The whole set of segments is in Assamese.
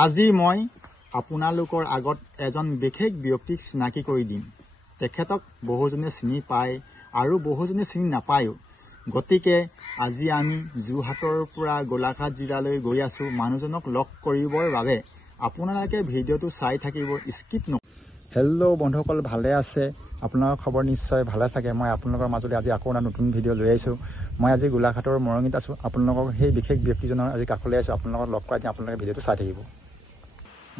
আজি মই আপোনালোকৰ আগত এজন বিশেষ ব্যক্তিক চিনাকি কৰি দিম। তেখেতক বহুজনে চিনি পায় আৰু বহুজনে চিনি নাপায়ও। গতিকে আজি আমি যোৰহাটৰ পৰা গোলাঘাট জিলালৈ গৈ আছো মানুহজনক লগ কৰিবৰ বাবে। আপোনালোকে ভিডিঅ'টো চাই থাকিব, স্কিপ নকৰিব। হেল্ল' বন্ধুসকল, ভালে আছে? আপোনালোকৰ খবৰ নিশ্চয় ভালে চাগে। মই আপোনালোকৰ মাজলৈ আজি আকৌ এটা নতুন ভিডিঅ' লৈ আহিছোঁ। মই আজি গোলাঘাটৰ মৰঙিত আছোঁ। আপোনালোকক সেই বিশেষ ব্যক্তিজনৰ আজি কাষলৈ আহিছোঁ। আপোনালোকক লগ কৰাই দিম, আপোনালোকে ভিডিঅ'টো চাই থাকিব।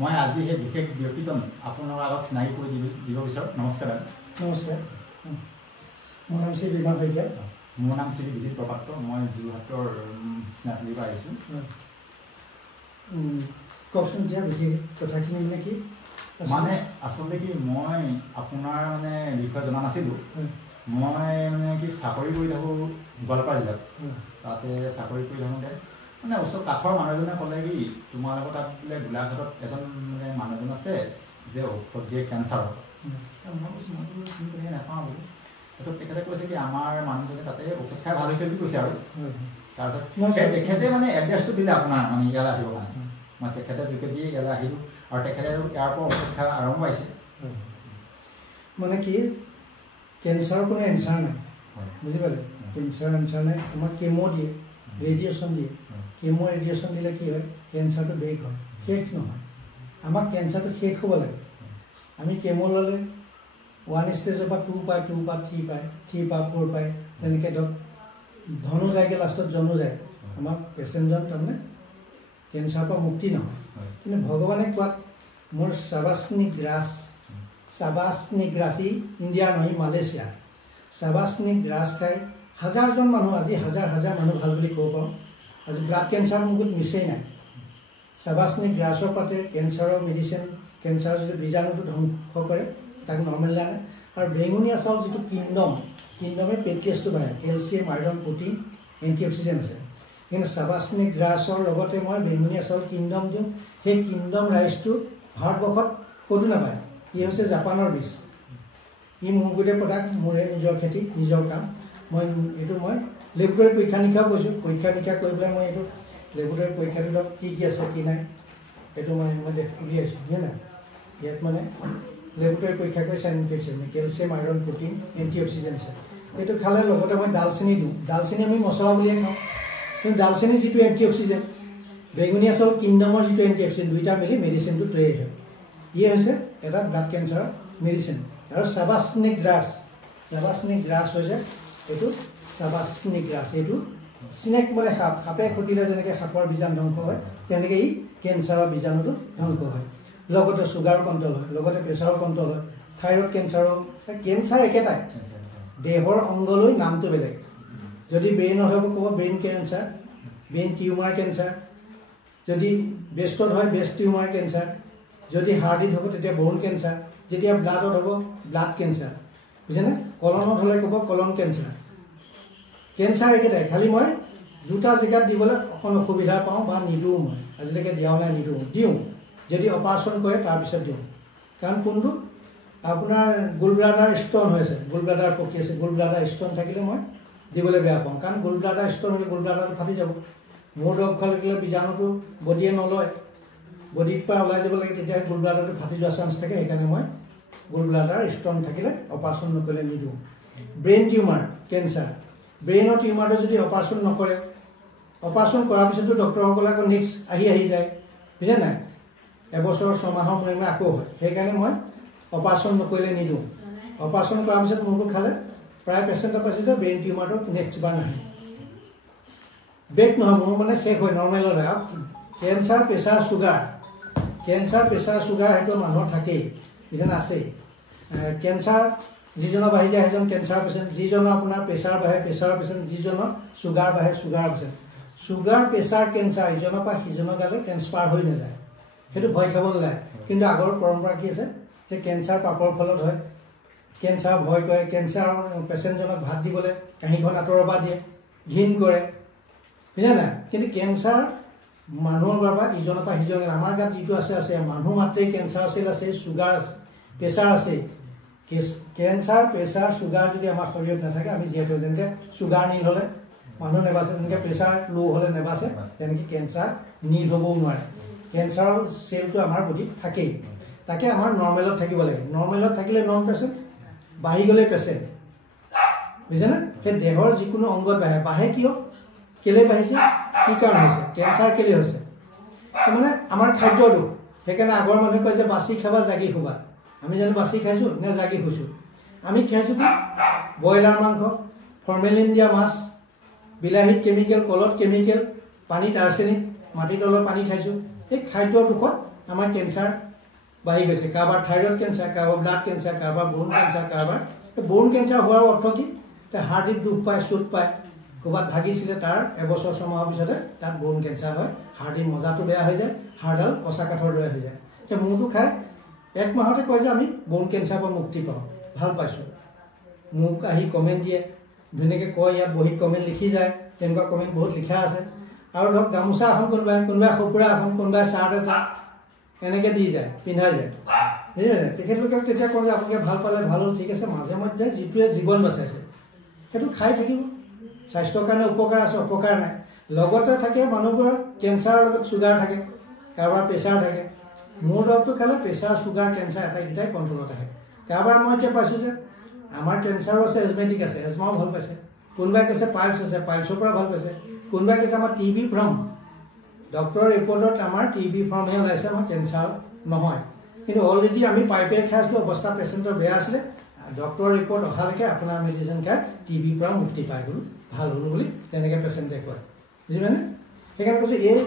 মই আজি সেই বিশেষ ব্যক্তিজন আপোনালোকৰ আগত চিনাকি কৰি দিব বিচাৰোঁ। নমস্কাৰ। নমস্কাৰ, মোৰ নাম শ্ৰী বিমান শইকীয়া। মোৰ নাম শ্ৰী বিজিত প্ৰপাত্ৰ। মই যোৰহাটৰ চিনাকিৰ পৰা আহিছোঁ। কওকচোন এতিয়া বিশেষ কথাখিনি মানে কি? মানে আচলতে কি, মই আপোনাৰ মানে বিষয়ে জনা নাছিলোঁ। মই মানে কি চাকৰি কৰি থাকোঁ গোৱালপাৰা জিলাত। তাতে চাকৰি কৰি থাকোঁতে মানে ওচৰ কাষৰ মানুহজনে ক'লে কি, তোমালোকৰ তাত বোলে গোলাঘাটত এজন মানে মানুহজন আছে যে ঔষধ দিয়ে কেঞ্চাৰৰ। মই কৈছোঁ মইতো চিনি তেনেকৈ নাপাওঁ বোলো। তাৰপিছত তেখেতে কৈছে কি, আমাৰ মানুহজনে তাতে ঔষধ খাই ভাল হৈছে বুলি কৈছে। আৰু তাৰপিছত তেখেতে মানে এড্ৰেছটো দিলে আপোনাৰ মানে ইয়ালৈ আহিব কাৰণে। মই তেখেতে যোগেদি ইয়ালৈ আহিলোঁ আৰু তেখেতে ইয়াৰ পৰা ঔষধ খাই আৰম্ভ হৈছে। মানে কি, কেঞ্চাৰৰ কোনো এনচাৰ নাই, বুজি পালে? কেঞ্চাৰৰ এনচাৰ নাই। আমাক কেমো দিয়ে, ৰেডিয়েশ্যন দিয়ে। কেমো ৰেডিয়েশ্যন দিলে কি হয়, কেঞ্চাৰটো বেক হয়, শেষ নহয়। আমাক কেঞ্চাৰটো শেষ হ'ব লাগে। আমি কেমো ল'লে 1 ষ্টেজৰ পৰা 2 পায়, 2 পৰা 3 পায়, 3 পৰা 4 পায়, তেনেকৈ ধৰক ধনো যায়গৈ, লাষ্টত জনো যায়। আমাৰ পেচেণ্টজন তাৰমানে কেঞ্চাৰৰ পৰা মুক্তি নহয়। কিন্তু ভগৱানে কোৱাত মোৰ চাবাছনিক গ্ৰাছ ই ইণ্ডিয়া নহয়, মালয়েছিয়া। চাবাছনিক গ্ৰাছ খাই হাজাৰজন মানুহ, আজি হাজাৰ মানুহ ভাল বুলি ক'ব পাৰোঁ। আজি ব্লাড কেঞ্চাৰ মুখত মিছেই নাই। চাবাছনিক গ্ৰাছৰ পাতে কেঞ্চাৰৰ মেডিচিন, কেঞ্চাৰৰ যিটো বীজাণুটো ধ্বংস কৰে, তাক নৰ্মেল জানে। আৰু বেঙুনীয়া চাউল যিটো কিণ্ডমে পেট্ৰিয়াছটো বনায়, calcium, iron, protein, anti oxidant আছে। কিন্তু চাবাছনিক গ্ৰাছৰ লগতে মই বেঙুনীয়া চাউল কিণ্ডম দিওঁ। সেই কিণ্ডম ৰাইচটো ভাৰতবৰ্ষত ক'তো নাপায়। ই হৈছে জাপানৰ বীজ। ই মোৰ গোটেই প্ৰডাক্ট, মোৰে নিজৰ খেতি, নিজৰ কাম। মই লেবৰেটৰী পৰীক্ষা নিৰীক্ষাও কৰিছোঁ। পৰীক্ষা নিৰীক্ষা কৰি পেলাই মই এইটো লেবৰেটৰী পৰীক্ষাটোত কি আছে কি নাই সেইটো মই উলিয়াইছোঁ, বুজিছে নাই? ইয়াত মানে লেবৰেটৰী পৰীক্ষা কৰি scientific calcium, iron, protein, anti oxidant আছে। এইটো খালে লগতে মই ডালচেনি দিওঁ। ডালচেনি আমি মছলা বুলিয়ে খাওঁ, কিন্তু ডালচেনি যিটো এণ্টি অক্সিডেণ্ট, বেঙুনীয়া চাউল কিণ্ডমৰ যিটো এণ্টি অক্সিডেণ্ট, দুইটা মিলি মেডিচিনটো তৈয়াৰী হয়। ইয়ে হৈছে এটা ব্লাড কেঞ্চাৰৰ মেডিচিন। আৰু চাবাছনিক গ্ৰাছ হৈছে এইটো চাবাছনিক গ্ৰাছ। এইটো স্নেক মানে সাপে খুটিলে যেনেকৈ সাপৰ বীজাণু ধ্বংস হয়, তেনেকৈ ই কেঞ্চাৰৰ বীজাণুটো ধ্বংস হয়। লগতে চুগাৰ কণ্ট্ৰল হয়, লগতে প্ৰেছাৰৰ কণ্ট্ৰল হয়। থাইৰয়ড কেঞ্চাৰ একেটাই, দেহৰ অংগলৈ নামটো বেলেগ। যদি ব্ৰেইনত হ'ব ক'ব brain cancer, brain tumour cancer. যদি ব্ৰেষ্টত হয় ব্ৰেষ্ট টিউমাৰ কেঞ্চাৰ। যদি হাৰ্ডিত হ'ব তেতিয়া ব'ন কেঞ্চাৰ। যেতিয়া ব্লাডত হ'ব ব্লাড কেঞ্চাৰ, বুজিছেনে? কলনত হ'লে ক'ব কলন কেঞ্চাৰ। কেঞ্চাৰ একেটাই, খালি মই দুটা জেগাত দিবলৈ অকণ অসুবিধা পাওঁ বা নিদিওঁ। মই আজিলৈকে দিয়াও নাই, দিওঁ যদি অপাৰেশ্যন কৰে তাৰপিছত দিওঁ। কাৰণ কোনটো আপোনাৰ গোল ব্লাডাৰ ষ্ট'ন হৈছে, গোল ব্লাডাৰ পকি আছে, গোল ব্লাডাৰ ষ্ট'ন থাকিলে মই দিবলৈ বেয়া পাওঁ। কাৰণ গোল ব্লাডাৰ ষ্ট'ন হ'লে গোল ব্লাডাৰটো ফাটি যাব। মোৰ দৰৱ খোৱা লাগিলে বীজাণুটো বডিয়ে নলয়, বডিৰ পৰা ওলাই যাব লাগে, তেতিয়া গোল ব্লাডাৰটো ফাটি যোৱাৰ চান্স থাকে। সেইকাৰণে মই গোল ব্লাডাৰ ষ্ট'ন থাকিলে অপাৰেশ্যন নকৰিলে নিদিওঁ। ব্ৰেইন টিউমাৰ কেঞ্চাৰ, ব্ৰেইনৰ টিউমাৰটো যদি অপাৰেশ্যন নকৰে, অপাৰেশ্যন কৰাৰ পিছতো ডক্টৰসকলে আকৌ নেক্সট আহি যায়, বুজিছে নাই? এবছৰ 6 মাহৰ মূৰে আকৌ হয়। সেইকাৰণে মই অপাৰেশ্যন নকৰিলে নিদিওঁ। অপাৰেশ্যন কৰাৰ পিছত মোৰটো খালে প্ৰায় পেচেণ্টৰ পাছত ব্ৰেইন টিউমাৰটো নেক্সট বাৰ নাহে, বেক নহয়, মোৰ মানে শেষ হয়, নৰ্মেলত হয়। আৰু কেঞ্চাৰ, প্ৰেছাৰ, চুগাৰ সেইটো মানুহৰ থাকেই, বুজিছেনে? আছেই। কেঞ্চাৰ যিজনৰ বাঢ়ি যায় সেইজন কেঞ্চাৰ পেচেণ্ট, যিজনৰ আপোনাৰ প্ৰেছাৰ বাঢ়ে প্ৰেছাৰৰ পেচেণ্ট, যিজনৰ চুগাৰ বাঢ়ে চুগাৰৰ পেচেণ্ট। চুগাৰ, প্ৰেছাৰ, কেঞ্চাৰ ইজনৰ পৰা সিজনৰ গালে ট্ৰেন্সফাৰ হৈ নাযায়, সেইটো ভয় খাব নালাগে। কিন্তু আগৰ পৰম্পৰা কি আছে যে কেঞ্চাৰ পাপৰ ফলত হয়, কেঞ্চাৰ ভয় কৰে, কেঞ্চাৰ পেচেণ্টজনক ভাত দিবলৈ কাঁহীখন আঁতৰৰ পৰা দিয়ে, ঘিণ কৰে, বুজিছে নাই? কিন্তু কেঞ্চাৰ মানুহৰ পৰা ইজনৰ পৰা সিজনৰ, আমাৰ গাত যিটো আছে, মানুহ মাত্ৰেই কেঞ্চাৰ চেল আছে, চুগাৰ আছে, প্ৰেছাৰ আছে। কেঞ্চাৰ, প্ৰেছাৰ, চুগাৰ যদি আমাৰ শৰীৰত নাথাকে, আমি যিহেতু যেনেকৈ চুগাৰ নীল হ'লে মানুহ নেবাচে, যেনেকৈ প্ৰেছাৰ ল' হ'লে নেবাচে, তেনেকৈ কেঞ্চাৰ নীল হ'বও নোৱাৰে। কেঞ্চাৰৰ চেলটো আমাৰ বডিত থাকেই তাকে আমাৰ নৰ্মেলত থাকিব লাগে নৰ্মেলত থাকিলে নন পেচেণ্ট বাঢ়ি গ'লে পেচেণ্ট বুজিছেনে সেই দেহৰ যিকোনো অংগত বাঢ়ে কিয় কেলে বাঢ়িছে কি কাৰণ হৈছে কেঞ্চাৰ কেলে হৈছে মানে আমাৰ খাদ্যৰ দোষ সেইকাৰণে আগৰ মানুহে কয় যে বাছি খাবা জাগি শুবা আমি জানো বাছি খাইছোঁ নে জাগি শুইছোঁ আমি খাইছোঁ কি ব্ৰইলাৰ মাংস ফৰ্মেলিন দিয়া মাছ বিলাহীত কেমিকেল কলত কেমিকেল পানীত আৰ্ছেনিক মাটিৰ তলৰ পানী খাইছোঁ এই খাদ্যৰ দোষত আমাৰ কেঞ্চাৰ বাঢ়ি গৈছে কাৰোবাৰ থাইৰয়ড কেঞ্চাৰ কাৰোবাৰ ব্লাড কেঞ্চাৰ কাৰোবাৰ ব'ন কেঞ্চাৰ কাৰোবাৰ ব'ন কেঞ্চাৰ হোৱাৰ অৰ্থ কি হাৰ্ডিত দুখ পায় চুট পায় ক'ৰবাত ভাগিছিলে তাৰ এবছৰ ছমাহৰ পিছতে তাত ব'ন কেঞ্চাৰ হয় হাৰ্ডিৰ মজাটো বেয়া হৈ যায় হাড়ডাল পঁচা কাঠৰ দৰে হৈ যায় সেই মূৰটো খাই 1 মাহতে কয় যে আমি ব'ন কেঞ্চাৰৰ পৰা মুক্তি পাওঁ ভাল পাইছোঁ মোক আহি কমেণ্ট দিয়ে ধুনীয়াকৈ কয় ইয়াত বহীত কমেণ্ট লিখি যায় তেনেকুৱা কমেণ্ট বহুত লিখা আছে আৰু ধৰক গামোচা এখন কোনোবাই সঁফুৰা এখন কোনোবাই চাৰ্ট এটা এনেকৈ দি যায় পিন্ধাই যায় বুজিছে তেখেতলোকে তেতিয়া কয় যে আপোনালোকে ভাল পালে ভাল হ'ল ঠিক আছে মাজে মাজে যিটোৱে জীৱন বচাইছে সেইটো খাই থাকিব স্বাস্থ্যৰ কাৰণে উপকাৰ আছে অপকাৰ নাই লগতে থাকে মানুহবোৰৰ কেঞ্চাৰৰ লগত চুগাৰ থাকে কাৰোবাৰ প্ৰেছাৰ থাকে মোৰ দৰৱটো খালে প্ৰেছাৰ চুগাৰ কেঞ্চাৰ আটাইকেইটাই কণ্ট্ৰলত আহে কাৰোবাৰ মই এতিয়া পাইছোঁ যে আমাৰ কেঞ্চাৰো আছে এজমেটিক আছে এজমাও ভাল পাইছে কোনোবাই কৈছে পাইলছ আছে পাইলছৰ পৰা ভাল পাইছে কোনোবাই কৈছে আমাৰ টিবি ফ্ৰম ডক্টৰৰ ৰিপৰ্টত আমাৰ টিবি ফ্ৰমহে ওলাইছে আমাৰ কেঞ্চাৰ নহয় কিন্তু অলৰেডি আমি পাইপেৰে খাই আছিলোঁ অৱস্থা পেচেণ্টৰ বেয়া আছিলে ডক্টৰৰ ৰিপৰ্ট অহালৈকে আপোনাৰ মেডিচিন খাই টিবিৰ পৰা মুক্তি পাই গ'লোঁ ভাল হ'ল বুলি তেনেকৈ পেচেণ্টে কয় বুজিলেনে সেইকাৰণে কৈছোঁ এই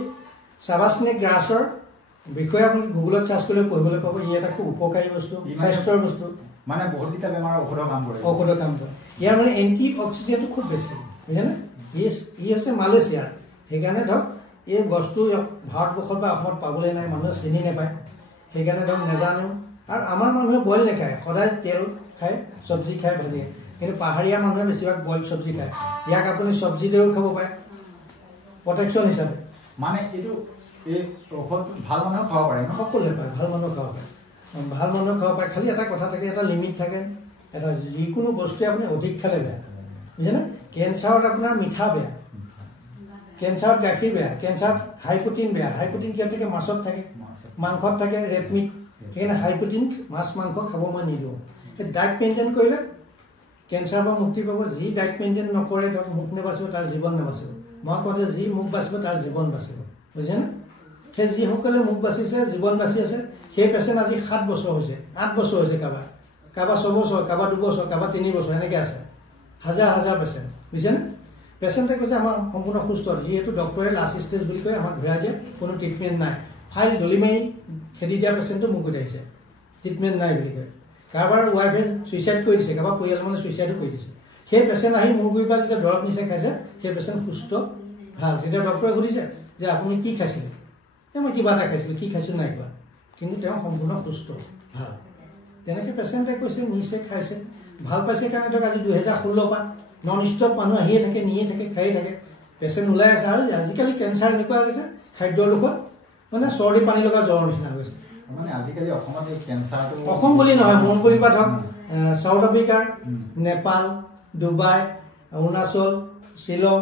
চাবাস্নেক গ্ৰাছৰ বিষয়ে আপুনি গুগলত চাৰ্চ কৰিলে পঢ়িবলৈ পাব ই এটা খুব উপকাৰী বস্তু স্বাস্থ্যৰ বস্তু মানে বহুতকেইটা বেমাৰৰ ঔষধৰ কাম কৰে ইয়াৰ মানে এণ্টি অক্সিজেনটো খুব বেছি বুজিছেনে ই হৈছে মালয়েছিয়াৰ সেইকাৰণে ধৰক এই বস্তু ভাৰতবৰ্ষত বা অসমত পাবলৈ নাই মানুহে চিনি নাপায় সেইকাৰণে ধৰক নাজানো আৰু আমাৰ মানুহে বইল নাখায় সদায় তেল খায় চব্জি খায় ভাজি কিন্তু পাহাৰীয়া মানুহে বেছিভাগ বইল চব্জি খায় ইয়াক আপুনি চব্জি লৈও খাব পাৰে প্ৰটেকশ্যন হিচাপে মানে এইটো এই ঔষধ ভাল মানুহে খাব পাৰে সকলোৱে পাৰে ভাল মানুহে খাব পাৰে ভাল মানুহে খাব পাৰে খালি এটা কথা থাকে এটা লিমিট থাকে এটা যিকোনো বস্তুৱে আপুনি অধিক খালে বেয়া বুজিছেনে কেঞ্চাৰত আপোনাৰ মিঠা বেয়া কেঞ্চাৰত গাখীৰ বেয়া কেঞ্চাৰত হাই প্ৰটিন বেয়া হাই প্ৰটিন কিয় থাকে মাছত থাকে মাংসত থাকে ৰেড মিট সেইকাৰণে হাই প্ৰটিন মাছ মাংস খাব মই নিদিওঁ সেই ডায়েট মেইনটেইন কৰিলে কেঞ্চাৰৰ পৰা মুক্তি পাব যি ডায়েট মেইনটেইন নকৰে ধৰক মুখ নেবাচিব তাৰ জীৱন নেবাচিব মই কওঁ যে যি মুখ বাচিব তাৰ জীৱন বাচিব বুজিছেনে সেই যিসকলে মুখ বাচিছে জীৱন বাচি আছে সেই পেচেণ্ট আজি 7 বছৰ হৈছে 8 বছৰ হৈছে কাৰোবাৰ 6 বছৰ কাৰোবাৰ 2 বছৰ কাৰোবাৰ 3 বছৰ এনেকৈ আছে হাজাৰ হাজাৰ পেচেণ্ট বুজিছেনে পেচেণ্টে কৈছে আমাৰ সম্পূৰ্ণ সুস্থ যিহেতু ডক্টৰে লাষ্ট ষ্টেজ বুলি কৈ আমাক ঘূৰাই দিয়ে কোনো ট্ৰিটমেণ্ট নাই ফাইল দলি মাৰি খেদি দিয়া পেচেণ্টটো মোক উঠাইছে ট্ৰিটমেণ্ট নাই বুলি কয় কাৰোবাৰ ৱাইফে ছুইচাইড কৰি দিছে কাৰোবাৰ পৰিয়াল মানে ছুইচাইডো কৰি দিছে সেই পেচেণ্ট আহি মোৰ গুৰিৰ পৰা যেতিয়া দৰৱ নিছে খাইছে সেই পেচেণ্ট সুস্থ ভাল তেতিয়া ডক্টৰে সুধিছে যে আপুনি কি খাইছিলে মই কিবা এটা খাইছিলোঁ কি খাইছোঁ নাই কোৱা কিন্তু তেওঁ সম্পূৰ্ণ সুস্থ ভাল তেনেকৈ পেচেণ্টে কৈছে নিছে খাইছে ভাল পাইছে কাৰণে ধৰক আজি 2016 পৰা নন ষ্টপ মানুহ আহিয়ে থাকে নিয়ে থাকে খায়ে থাকে পেচেণ্ট ওলাই আছে আৰু আজিকালি কেঞ্চাৰ এনেকুৱা হৈছে খাদ্যৰ দুখত মানে চৰ্দি পানী লগা জ্বৰ নিচিনা হৈছে মানে আজিকালি অসমত এই কেঞ্চাৰটো অসম বুলি নহয় মোৰ বুলি বা ধৰক south Africa Nepal Dubai Arunachal Shillong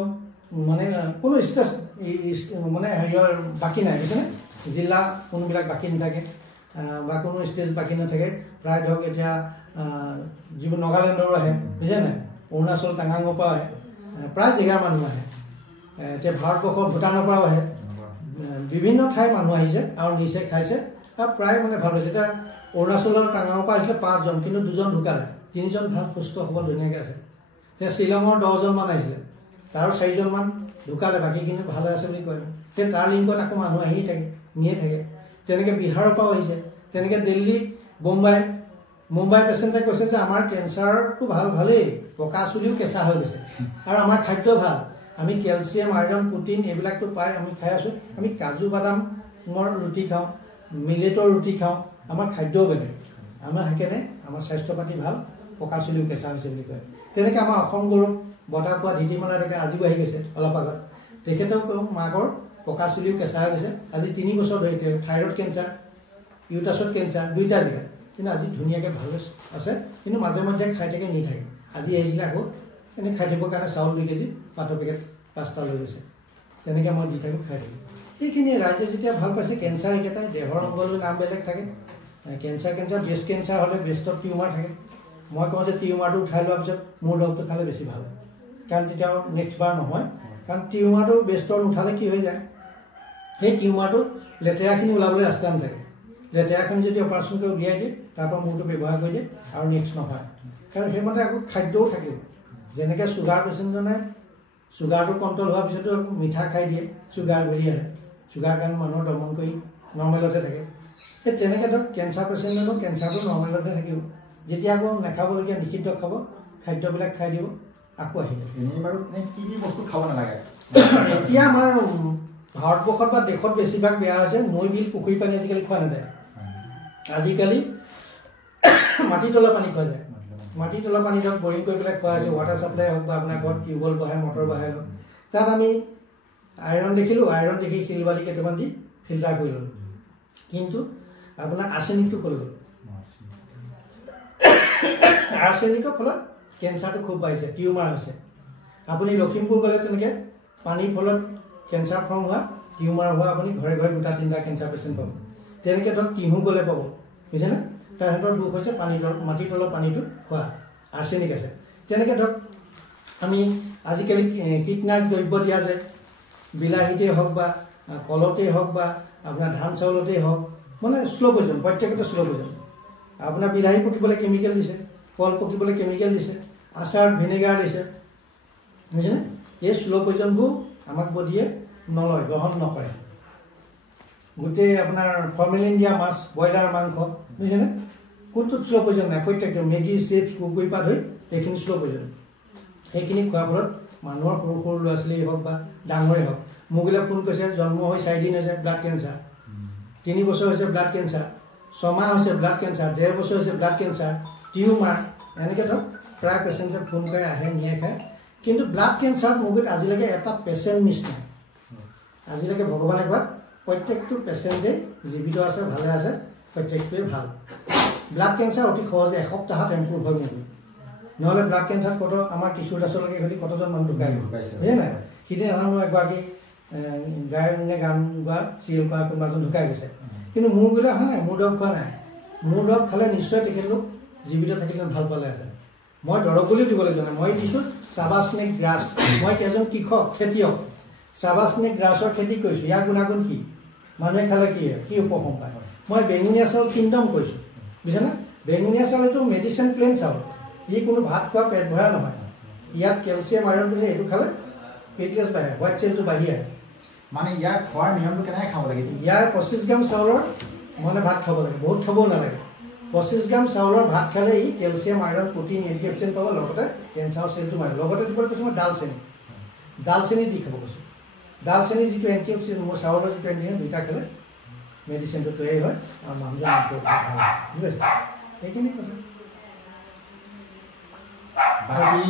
মানে কোনো ষ্টেট মানে হেৰিয়ৰ বাকী নাই বুজিছেনে জিলা কোনোবিলাক বাকী নাথাকে বা কোনো ষ্টেজ বাকী নাথাকে প্ৰায় ধৰক এতিয়া যিবোৰ নাগালেণ্ডৰো আহে বুজিছে নাই অৰুণাচল টাঙাঙৰ পৰা আহে প্ৰায় জেগাৰ মানুহ আহে এতিয়া ভাৰতবৰ্ষৰ ভূটানৰ পৰাও আহে বিভিন্ন ঠাইৰ মানুহ আহিছে আৰু নিছে খাইছে আৰু প্ৰায় মানে ভাল হৈছে এতিয়া অৰুণাচলৰ টাঙাঙৰ পৰা আহিছিলে 5 জন কিন্তু 2 জন ঢুকালে 3 জন ভাল সুস্থ সবল ধুনীয়াকৈ আছে এতিয়া শ্বিলঙৰ 10 জন মান আহিছিলে তাৰো 4 জন মান ঢুকালে বাকীখিনি ভালে আছে বুলি কয় সেই তাৰ লিংকত আকৌ মানুহ আহিয়ে থাকে নিয়ে থাকে তেনেকৈ বিহাৰৰ পৰাও আহিছে তেনেকৈ দিল্লী মুম্বাই পেচেণ্টে কৈছে যে আমাৰ কেঞ্চাৰটো ভালেই পকা চুলিও কেঁচা হৈ গৈছে আৰু আমাৰ খাদ্য ভাল আমি কেলছিয়াম আইৰণ প্ৰটিন এইবিলাকতো পাই আমি খাই আছোঁ আমি কাজু বাদামৰ ৰুটি খাওঁ মিলেটৰ ৰুটি খাওঁ আমাৰ খাদ্যও বেলেগ আমাৰ সেইকাৰণে আমাৰ স্বাস্থ্য পাতি ভাল পকা চুলিও কেঁচা হৈছে বুলি কয় তেনেকৈ আমাৰ অসম গৌৰৱ বঁটা পোৱা ধীতিমালা ডেকা আজিও আহি গৈছে অলপ আগত তেখেতেও কওঁ মাকৰ পকা চুলিও কেঁচা হৈ গৈছে আজি 3 বছৰ ধৰি থাইৰয়ড কেঞ্চাৰ ইউটাছত কেঞ্চাৰ 2টা জেগাত কিন্তু আজি ধুনীয়াকৈ ভাল আছে কিন্তু মাজে মাজে খাই থাকে নি থাকে আজি আহিছিলে আকৌ এনেই খাই থাকিবৰ কাৰণে চাউল 2 কেজি পাতৰ পেকেট 5টা লৈ গৈছে তেনেকৈ মই দি থাকোঁ খাই থাকোঁ এইখিনি ৰাইজে যেতিয়া ভাল পাইছে কেঞ্চাৰ এইকেইটা দেহৰ অংগলৈ নাম বেলেগ থাকে কেঞ্চাৰ ব্ৰেষ্ট কেঞ্চাৰ হ'লে ব্ৰেষ্টত টিউমাৰ থাকে মই কওঁ যে টিউমাৰটো উঠাই লোৱাৰ পিছত মোৰ দৰৱটো খালে বেছি ভাল হয় কাৰণ তেতিয়া নেক্সট বাৰ নহয় কাৰণ টিউমাৰটো ব্ৰেষ্টৰ নুঠালে কি হৈ যায় সেই টিউমাৰটো লেতেৰাখিনি ওলাবলৈ ৰাস্তা নাথাকে লেতেৰাখিনি যদি অপাৰেশ্যন কৰি উলিয়াই দিয়ে তাৰপৰা মূৰটো ব্যৱহাৰ কৰি দিয়ে আৰু নেক্সট নহয় কাৰণ সেইমতে আকৌ খাদ্যও থাকিব যেনেকৈ চুগাৰ পেচেণ্টজনে চুগাৰটো কণ্ট্ৰল হোৱাৰ পিছতো মিঠা খাই দিয়ে চুগাৰ ঘূৰি আহে চুগাৰ কাৰণে মানুহৰ দমন কৰি নৰ্মেলতে থাকে সেই তেনেকৈ ধৰক কেঞ্চাৰ পেচেণ্টজনো কেঞ্চাৰটো নৰ্মেলতে থাকিব যেতিয়া আকৌ নাখাবলগীয়া নিষিদ্ধ খাব খাদ্যবিলাক খাই দিব আকৌ আহি যাব এনেই বাৰু কি বস্তু খাব নালাগে এতিয়া আমাৰ ভাৰতবৰ্ষত বা দেশত বেছিভাগ বেয়া হৈছে নৈ বিল পুখুৰী পানী আজিকালি খোৱা নাযায় আজিকালি মাটি তলৰ পানী খোৱা যায় মাটি তলৰ পানী ধৰক বৰিং কৰি পেলাই খোৱা হৈছে ৱাটাৰ চাপ্লাই হওক বা আপোনাৰ ঘৰত টিউবৱেল বহাই মটৰ বহাই হওক তাত আমি আইৰণ দেখিলোঁ আইৰণ দেখি শিল বালি কেইটামান দি ফিল্টাৰ কৰি ল'লোঁ কিন্তু আপোনাৰ আৰ্ছেনিকটো ক'লৈ গ'ল আৰ্ছেনিকৰ ফলত কেঞ্চাৰটো খুব বাঢ়িছে টিউমাৰ হৈছে আপুনি লখিমপুৰ গ'লে তেনেকৈ পানীৰ ফলত কেঞ্চাৰ ফৰ্ম হোৱা টিউমাৰ হোৱা আপুনি ঘৰে ঘৰে 2-3টা কেঞ্চাৰ পেচেণ্ট পাব তেনেকৈ ধৰক টিহু গ'লে পাব বুজিছেনে তাহাঁতৰ দুখ হৈছে মাটিৰ তলৰ পানীটো খোৱা আৰ্ছেনিক আছে তেনেকৈ ধৰক আমি আজিকালি কীটনাশক দ্ৰব্য দিয়া যায় বিলাহীতেই হওক বা কলতেই হওক বা আপোনাৰ ধান চাউলতেই হওক মানে শ্ল' পয়জন প্ৰত্যেকতে শ্ল' পয়জন আপোনাৰ বিলাহী পকিবলৈ কেমিকেল দিছে কল পকিবলৈ কেমিকেল দিছে আচাৰ ভিনেগাৰ দিছে বুজিছেনে এই শ্ল' পয়জনবোৰ আমাক বডিয়ে নলয় গ্ৰহণ নকৰে গোটেই আপোনাৰ ফৰ্মেলিন দিয়া মাছ ব্ৰইলাৰ মাংস বুজিছেনে কোনটোত শ্ল' পয়জন নাই প্ৰত্যেকটো মেগী চিপছ কুৰকুৰি পৰা ধৰি এইখিনি শ্ল' পয়জন সেইখিনি খোৱাৰ ফলত মানুহৰ সৰু সৰু ল'ৰা ছোৱালী হওক বা ডাঙৰেই হওক মোকলৈ ফোন কৰিছে জন্ম হৈ 4 দিন হৈছে ব্লাড কেঞ্চাৰ 3 বছৰ হৈছে ব্লাড কেঞ্চাৰ 6 মাহ হৈছে ব্লাড কেঞ্চাৰ 1.5 বছৰ হৈছে ব্লাড কেঞ্চাৰ টিউমাৰ এনেকৈ ধৰক প্ৰায় পেচেণ্টে ফোন কৰি আহে নিয়ে খায় কিন্তু ব্লাড কেঞ্চাৰত মোগত আজিলৈকে এটা পেচেণ্ট মিছ নাই আজিলৈকে ভগৱানে কোৱাত প্ৰত্যেকটো পেচেণ্টে জীৱিত আছে ভালে আছে প্ৰত্যেকটোৱে ভাল ব্লাড কেঞ্চাৰ অতি সহজে এসপ্তাহত ইম্প্ৰুভ হয় মোগত নহ'লে ব্লাড কেঞ্চাৰত কত আমাৰ কিশোৰ দাসলৈকে সৈতে কতজন মানুহ ঢুকাই বুজিছে নাই সিদিনা মানুহ এগৰাকী গায়নে গান গোৱা চিৰিয়েল কৰা কোনোবাজন ঢুকাই গৈছে কিন্তু মোৰ গ'লে অহা নাই মোৰ দৰৱ খোৱা নাই মোৰ দৰৱ খালে নিশ্চয় তেখেতলোক জীৱিত থাকিলে ভাল পালে আছে মই দৰৱ বুলিও দিবলৈ যোৱা নাই মই দিছোঁ চাবাস্নেক গ্ৰাছ মই এজন কৃষক খেতিয়ক চাবাস্নেক গ্ৰাছৰ খেতি কৰিছোঁ ইয়াৰ গুণাগুণ কি মানুহে খালে কি উপশম পায় মই বেঙুনীয়া চাউল কিংডম কৰিছোঁ বুজিছেনে বেঙুনীয়া চাউল এইটো মেডিচিন প্লেন চাউল ই কোনো ভাত খোৱা পেট ভৰা নহয় ইয়াত কেলছিয়াম আইৰণ বুলি এইটো খালে পেটলেছ বাঢ়ে হোৱাইট চেলটো বাঢ়ি আহে মানে ইয়াৰ খোৱাৰ নিয়মটো কেনেকৈ খাব লাগে ইয়াৰ 25 গ্ৰাম চাউলৰ মানে ভাত খাব লাগে বহুত খাবও নালাগে 25 গ্ৰাম চাউলৰ ভাত খালে ই কেলছিয়াম আইৰণ প্ৰটিন এণ্টিঅক্সিডেণ্ট পাব লগতে কেঞ্চাৰ চেলটো মাৰে লগতে দিবলৈ কৈছোঁ মই ডালচেনি দি খাব কৈছোঁ ডালচেনি যিটো এণ্টিঅক্সিডেণ্ট মোৰ চাউলৰ যিটো এণ্টিঅক্সিডেণ্ট দুটা খালে মেডিচিনটো তৈয়াৰী হয় আৰু মানুহজন বুজি পাইছে সেইখিনি কথা বাকী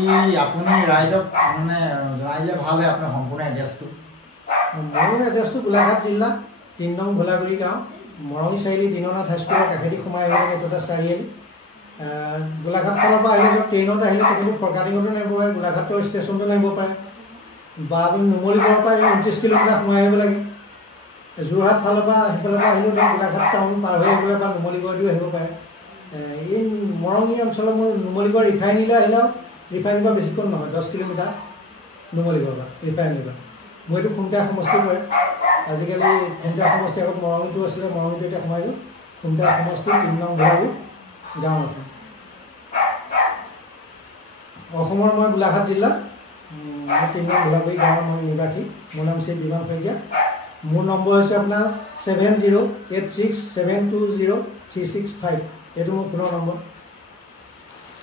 আপুনি ৰাইজক মানে জনাই দিলে ভাল হয় আপোনাৰ সম্পূৰ্ণ এড্ৰেছটো মোৰ এড্ৰেছটো গোলাঘাট জিলা 3 নং ভোলাগুৰি গাঁও মৰঙী চাৰিআলি দীননাথ হাইস্কুলৰ কাষেদি সোমাই আহিলে এইটো এটা চাৰিআলি গোলাঘাট ফালৰ পৰা আহিলে ট্ৰেইনত আহিলে তেখেতলোক ফৰকাটিঙতো নামিব পাৰে গোলাঘাটৰ ষ্টেচনতো নামিব পাৰে বা আপুনি নুমলীগড়ৰ পৰা 29 কিলোমিটাৰ সোমাই আহিব লাগে যোৰহাট ফালৰ পৰা সিফালৰ পৰা আহিলেও গোলাঘাট টাউন পাৰ হৈ আহিবলৈ বা নুমলীগড়দিও আহিব পাৰে এই মৰঙী অঞ্চলৰ মোৰ নুমলীগড় ৰিফাইনেৰীলৈ আহিলেও ৰিফাইনেৰীৰ পৰা বেছিকৈ নহয় 10 কিলোমিটাৰ নুমলীগড়ৰ পৰা ৰিফাইনেৰীৰ পৰা মইতো খুমটা সমষ্টি পৰে আজিকালি খুমটা সমষ্টি আগত মৰঙীটো আছিলে মৰঙীটো এতিয়া সোমাই গ'ল খুমটা সমষ্টি 3 নং ভোলাগুৰি গাঁও আছে অসমৰ মই গোলাঘাট জিলা মই 3 নং ভোলাগুৰি গাঁৱৰ মই নিবাসী মোৰ নাম শ্ৰী বিমান শইকীয়া মোৰ নম্বৰ হৈছে আপোনাৰ 7086720365 এইটো মোৰ ফোনৰ নম্বৰ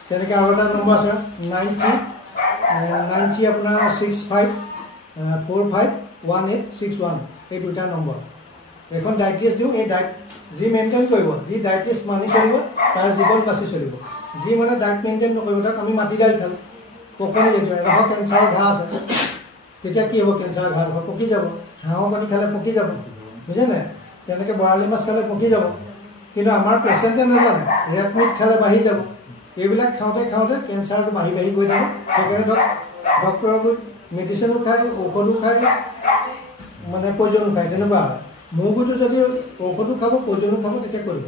তেনেকৈ আৰু এটা নম্বৰ আছে 93 আপোনাৰ 65451861 এই দুটা নম্বৰ এখন ডায়েট লিষ্ট দিওঁ এই ডায়েট যি মেইনটেইন কৰিব যি ডায়েট লিষ্ট মানি চলিব তাৰ জীৱন বাচি চলিব যি মানে ডায়েট মেইনটেইন নকৰিব তাক আমি মাটি দাইল খালোঁ ককনি যিটো এডোখৰ কেঞ্চাৰৰ ঘাঁহ আছে তেতিয়া কি হ'ব কেঞ্চাৰৰ ঘাঁহডোখৰ পকি যাব হাঁহৰ পানী খালে পকি যাব বুজিছে নাই তেনেকৈ বৰালি মাছ খালে পকি যাব কিন্তু আমাৰ পেচেণ্টে নাজানে ৰেড মিট খালে বাঢ়ি যাব এইবিলাক খাওঁতে খাওঁতে কেঞ্চাৰটো বাঢ়ি বাঢ়ি গৈ থাকে সেইকাৰণে ধৰক ডক্টৰৰ মেডিচিনো খায় ঔষধো খায় মানে পয়জনো খায় তেনেকুৱা হয় মগুটো যদি ঔষধো খাব পয়জনো খাব তেতিয়া কৰিব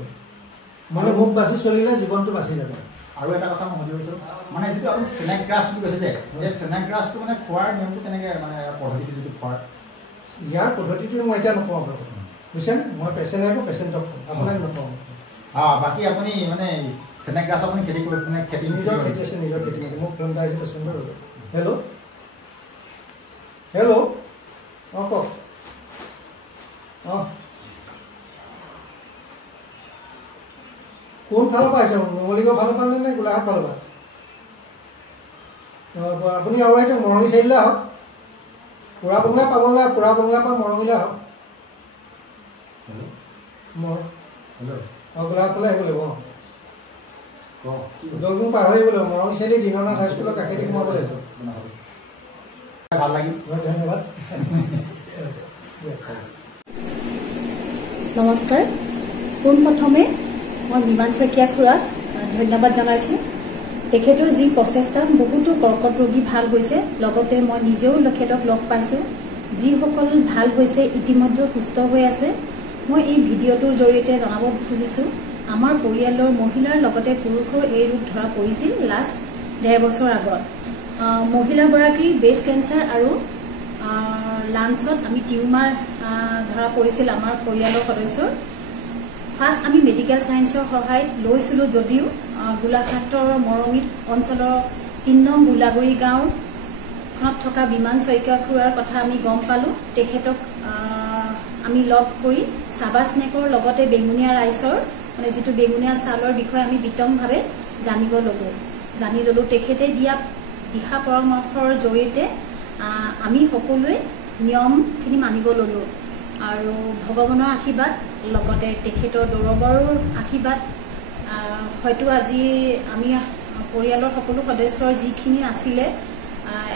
মানে মুখ বাচি চলিলে জীৱনটো বাচি যাব আৰু এটা কথা মই সুধিব বিচাৰোঁ মানে যিটো আপুনি স্নেক গ্ৰাছ বুলি কৈছে যে এই স্নেক গ্ৰাছটো মানে খোৱাৰ নিয়মটো কেনেকৈ মানে পদ্ধতিটো যিটো খোৱাৰ ইয়াৰ পদ্ধতিটো মই এতিয়া নকওঁ আপোনাক বুজিছেনে মই পেচেণ্ট আহিব পেচেণ্টক আপোনাক নকওঁ বাকী আপুনি মানে স্নেক গ্ৰাছ আপুনি খেতি কৰি মানে খেতি নিজৰ খেতি আছে নিজৰ খেতি মানে মোক ফোন এটা আহিছে পেচেণ্টৰ হেল্ল' হেল্ল' অঁ কওক অঁ কোন ফালৰ পৰা আহিছে নুমলীগড় ফালৰ পৰা নে গোলাঘাট ফালৰ পৰা আপুনি আৰু আহিছে মৰঙি চাৰিআলিলৈ আহক পুৰা বঙলা পাব নালাগে পুৰা বঙলাৰ পৰা মৰঙিলৈ আহক অঁ গোলাঘাট ফালে আহিব লাগিব অঁ দৈগুং পাৰ হৈ আহিব লাগিব মৰঙি চাৰিআলি দিননাথ হাইস্কুলৰ কাষেদি সোমাব লাগিব ভাল লাগিল ধন্যবাদ নমস্কাৰ পোনপ্ৰথমে মই বিমান শইকীয়া খুৰাক ধন্যবাদ জনাইছোঁ তেখেতৰ যি প্ৰচেষ্টা বহুতো কৰ্কট ৰোগী ভাল হৈছে লগতে মই নিজেও তেখেতক লগ পাইছোঁ যিসকল ভাল হৈছে ইতিমধ্যে সুস্থ হৈ আছে মই এই ভিডিঅ'টোৰ জৰিয়তে জনাব খুজিছোঁ আমাৰ পৰিয়ালৰ মহিলাৰ লগতে পুৰুষৰ এই ৰোগ ধৰা পৰিছিল লাষ্ট 1.5 বছৰ আগত মহিলাগৰাকীৰ ব্ৰেষ্ট কেঞ্চাৰ আৰু লাঞ্চত আমি টিউমাৰ ধৰা পৰিছিল আমাৰ পৰিয়ালৰ সদস্যৰ ফাৰ্ষ্ট আমি মেডিকেল সায়েন্সৰ সহায় লৈছিলোঁ যদিও গোলাঘাটৰ মৰঙিত অঞ্চলৰ 3 নং গোলাগুৰি গাঁৱত থকা বিমান শইকীয়া খুৰাৰ কথা আমি গম পালোঁ তেখেতক আমি লগ কৰি চাবা স্নেকৰ লগতে বেঙুনীয়া ৰাইচৰ মানে যিটো বেঙুনীয়া চাউলৰ বিষয়ে আমি বিতংভাৱে জানি ল'লোঁ তেখেতে দিয়া দিহা পৰামৰ্শৰ জৰিয়তে আমি সকলোৱে নিয়মখিনি মানিব ল'লোঁ আৰু ভগৱানৰ আশীৰ্বাদ লগতে তেখেতৰ দৰবাৰৰ আশীৰ্বাদ হয়তো আজি আমি পৰিয়ালৰ সকলো সদস্যৰ যিখিনি আছিলে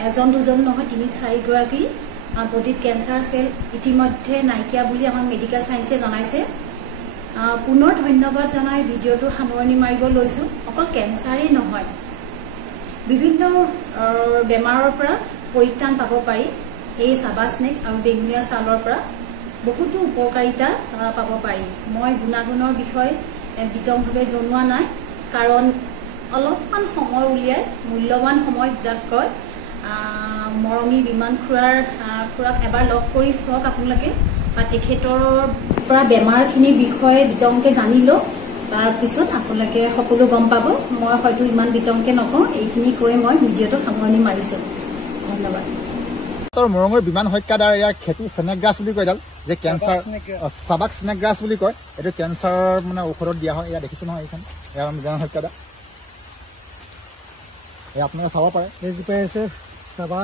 এজন দুজন নহয় 3-4 গৰাকী বডিত কেঞ্চাৰ চেল ইতিমধ্যে নাইকিয়া বুলি আমাক মেডিকেল সায়েন্সে জনাইছে পুনৰ ধন্যবাদ জনাই ভিডিঅ'টোৰ সামৰণি মাৰিব লৈছোঁ অকল কেঞ্চাৰেই নহয় বিভিন্ন বেমাৰৰ পৰা পৰিত্ৰাণ পাব পাৰি এই চাবা স্নেক আৰু বেঙুনীয়া চাউলৰ পৰা বহুতো উপকাৰিতা পাব পাৰি মই গুণাগুণৰ বিষয়ে বিতংভাৱে জনোৱা নাই কাৰণ অলপমান সময় উলিয়াই মূল্যৱান সময় যাক কয় মৰঙি বিমান খুৰাক এবাৰ লগ কৰি চাওক আপোনালোকে বা তেখেতৰ পৰা বেমাৰখিনিৰ বিষয়ে বিতংকে জানি লওক তাৰপিছত আপোনালোকে সকলো গম পাব মই হয়তো ইমান বিতংকে নকওঁ এইখিনি কৈ মই ভিডিঅ'টো সামৰণি মাৰিছোঁ ধন্যবাদ মৰঙৰ বিমান শইকীয়াদাৰ ইয়াৰ খেতি স্নেক গ্ৰাছ বুলি কয় যে কেঞ্চাৰ চাবাক স্নেক গ্ৰাছ বুলি কয় এইটো কেঞ্চাৰৰ মানে ঔষধত দিয়া হয় এয়া দেখিছোঁ নহয় এইখন ইয়াৰ বিমান শইকীয়াদা এই আপোনালোকে চাব পাৰে এইজোপাই আছে চাবা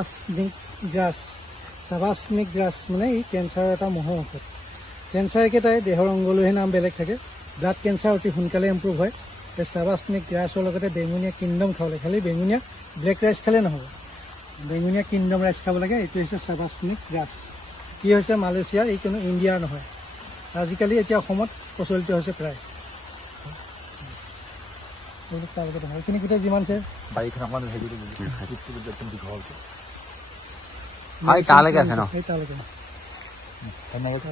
স্নেক গ্ৰাছ মানে ই কেঞ্চাৰৰ এটা মহৰ ঔষধ কেঞ্চাৰ একেটাই দেহৰ অংগলৈহে নাম বেলেগ থাকে ব্লাড কেঞ্চাৰ অতি সোনকালে ইম্প্ৰুভ হয় এই চাবা স্নেক গ্ৰাছৰ লগতে বেঙুনীয়া কিংডম খাব লাগে খালি বেঙুনীয়া ব্লেক ৰাইচ খালে নহ'ব বেঙুনীয়া কিংডম ৰাইচ খাব লাগে এইটো হৈছে চাবা স্নেক গ্ৰাছ কি হৈছে মালয়েছিয়াৰ এই কোনো ইণ্ডিয়াৰ নহয় আজিকালি এতিয়া অসমত প্ৰচলিত হৈছে প্ৰায় এইখিনি গোটেই যিমান আছে বাৰীখন অকণমান তালৈকে আছে ন ধন্যবাদ